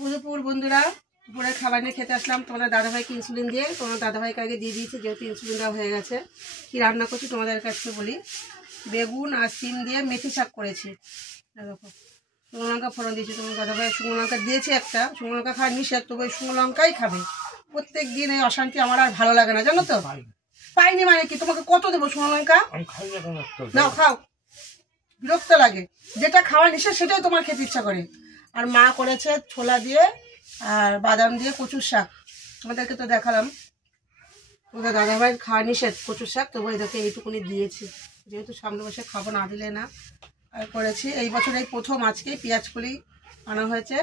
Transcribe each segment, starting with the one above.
দুপুর বন্ধুরা, দুপুরে খাবার নিয়ে খেতে আসলাম। তোমাদের দাদাভাইকে ইনসুলিন দিয়ে, তোমার দাদাভাইকে আগে দিয়ে দিয়েছি, যেহেতু ইনসুলিন দেওয়া হয়ে গেছে। কি রান্না করছি তোমাদের কাছে বলি। বেগুন আর সিম দিয়ে মেথি শাক করেছি। দেখো, শুকনো লঙ্কা ফোড়ন দিয়েছি। তোমার দাদাভাই শুকনো লঙ্কা দিয়েছে একটা, শুকনো লঙ্কা খাওয়ার নিষেধ, তবু ওই শুকনো লঙ্কাই খাবে। প্রত্যেক দিন এই অশান্তি আমার আর ভালো লাগে না, জানো তো। পাইনি মানে কি, তোমাকে কত দেবো শুকনো লঙ্কা? নাও খাও, বিরক্ত লাগে। যেটা খাওয়া নিষেধ সেটাই তোমার খেতে ইচ্ছা করে। আর মা করেছে ছোলা দিয়ে আর বাদাম দিয়ে কচুর শাক, তোমাদেরকে তো দেখালাম। ওদের দাদাভাই খাওয়া নিষেধ কচুর শাক, তবু এদেরকে এইটুকুনি দিয়েছি, যেহেতু সামনে বসে খাবো, না দিলে না। আর করেছি এই বছর এই প্রথম আজকে পেঁয়াজকলি আনা হয়েছে।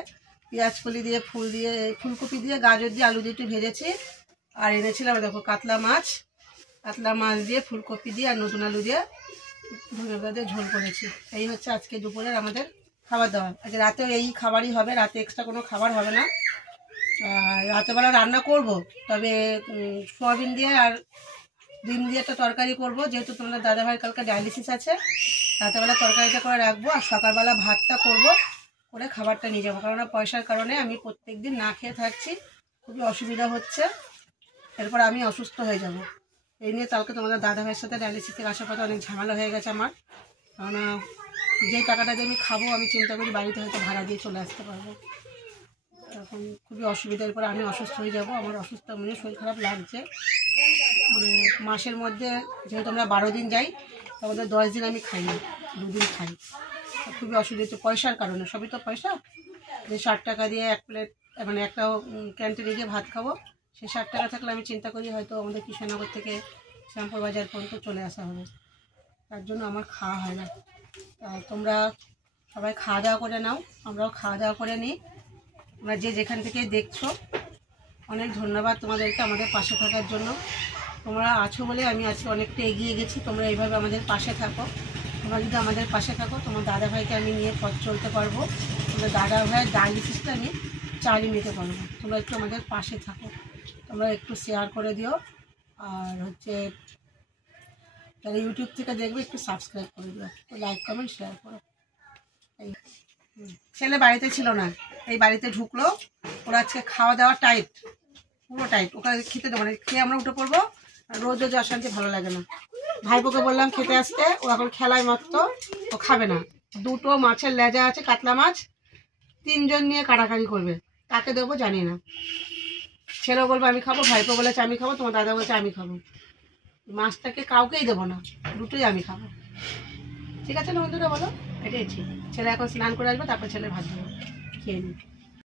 পেঁয়াজকলি দিয়ে ফুল দিয়ে ফুলকপি দিয়ে গাজর দিয়ে আলু দিয়ে একটু ভেজেছি। আর এনেছিলাম দেখো কাতলা মাছ দিয়ে ফুলকপি দিয়ে আর নতুন আলু দিয়ে ধনে পাতা দিয়ে ঝোল করেছি। এই হচ্ছে আজকে দুপুরের আমাদের খাবার দাবার। আজকে রাতেও এই খাবারই হবে, রাতে এক্সট্রা কোনো খাবার হবে না। আর রাতেবেলা রান্না করব, তবে সোয়াবিন দিয়ে আর ডিম দিয়ে একটা তরকারি করব, যেহেতু তোমাদের দাদাভাই কালকে ডায়ালিসিস আছে। রাতেবেলা তরকারিটা করে রাখবো, আর সকালবেলা ভাতটা করব, করে খাবারটা নিয়ে যাবো। কারণ পয়সার কারণে আমি প্রত্যেক দিন না খেয়ে থাকছি, খুবই অসুবিধা হচ্ছে। এরপর আমি অসুস্থ হয়ে যাব। এই নিয়ে কালকে তোমাদের দাদাভাইয়ের সাথে ডায়ালিসিস থেকে আসার পথে অনেক ঝামেলা হয়ে গেছে আমার। কারণ যে টাকাটা দিয়ে আমি খাবো, আমি চিন্তা করি বাড়িতে হয়তো ভাড়া দিয়ে চলে আসতে পারবো। এখন খুবই অসুবিধার পর আমি অসুস্থ হয়ে যাব। আমার অসুস্থ মানে শরীর খারাপ লাগছে। মানে মাসের মধ্যে যেহেতু আমরা 12 দিন যাই, আমাদের 10 দিন আমি খাই না, 2 দিন খাই। খুবই অসুবিধা হচ্ছে পয়সার কারণে। সবই তো পয়সা। যে 60 টাকা দিয়ে এক প্লেট, মানে একটা ক্যান্টিনে গিয়ে ভাত খাবো, সে 60 টাকা থাকলে আমি চিন্তা করি হয়তো আমাদের কৃষ্ণনগর থেকে শ্যামপুর বাজার পর্যন্ত চলে আসা হবে। তার জন্য আমার খাওয়া হয় না। তোমরা সবাই খাওয়া দাওয়া করে নাও, আমরাও খাওয়া দাওয়া করে নিই। তোমরা যে যেখান থেকে দেখছো, অনেক ধন্যবাদ তোমাদেরকে আমাদের পাশে থাকার জন্য। তোমরা আছো বলে আমি আজকে অনেকটা এগিয়ে গেছি। তোমরা এইভাবে আমাদের পাশে থাকো। তোমরা যদি আমাদের পাশে থাকো, তোমার দাদাভাইকে আমি নিয়ে পথ চলতে পারবো। তোমার দাদাভাইয়ের ডায়ালিসিসটা আমি চালিয়ে নিতে পারবো। তোমরা একটু আমাদের পাশে থাকো, তোমরা একটু শেয়ার করে দিও। আর হচ্ছে যারা ইউটিউব থেকে দেখবে একটু সাবস্ক্রাইব করে দিও, লাইক কমেন্ট শেয়ার করো। এই ছেলে বাড়িতে ছিল না, এই বাড়িতে ঢুকলো। ওরা আজকে খাওয়া দাওয়া টাইট, পুরো টাইট। ওকে খেতে দেবো না, খেয়ে আমরা উঠে পড়বো। রোজ রোজ অশান্তি ভালো লাগে না। ভাইপোকে বললাম খেতে আসতে, ও এখন খেলায় মত্ত, ও খাবে না। 2টো মাছের লেজা আছে, কাতলা মাছ, 3 জন নিয়ে কাটাকাটি করবে, কাকে দেবো জানি না। ছেলেও বলবো আমি খাবো, ভাইপো বলেছে আমি খাবো, তোমার দাদা বলেছে আমি খাবো। মাছটাকে কাউকেই দেবো না, দুটোই আমি খাবো। ঠিক আছে না বন্ধুরা, বলো? এটাই ঠিক। ছেলে এখন স্নান করে আসবে, তারপর ছেলে ভাত দেবো, খেয়ে নিই।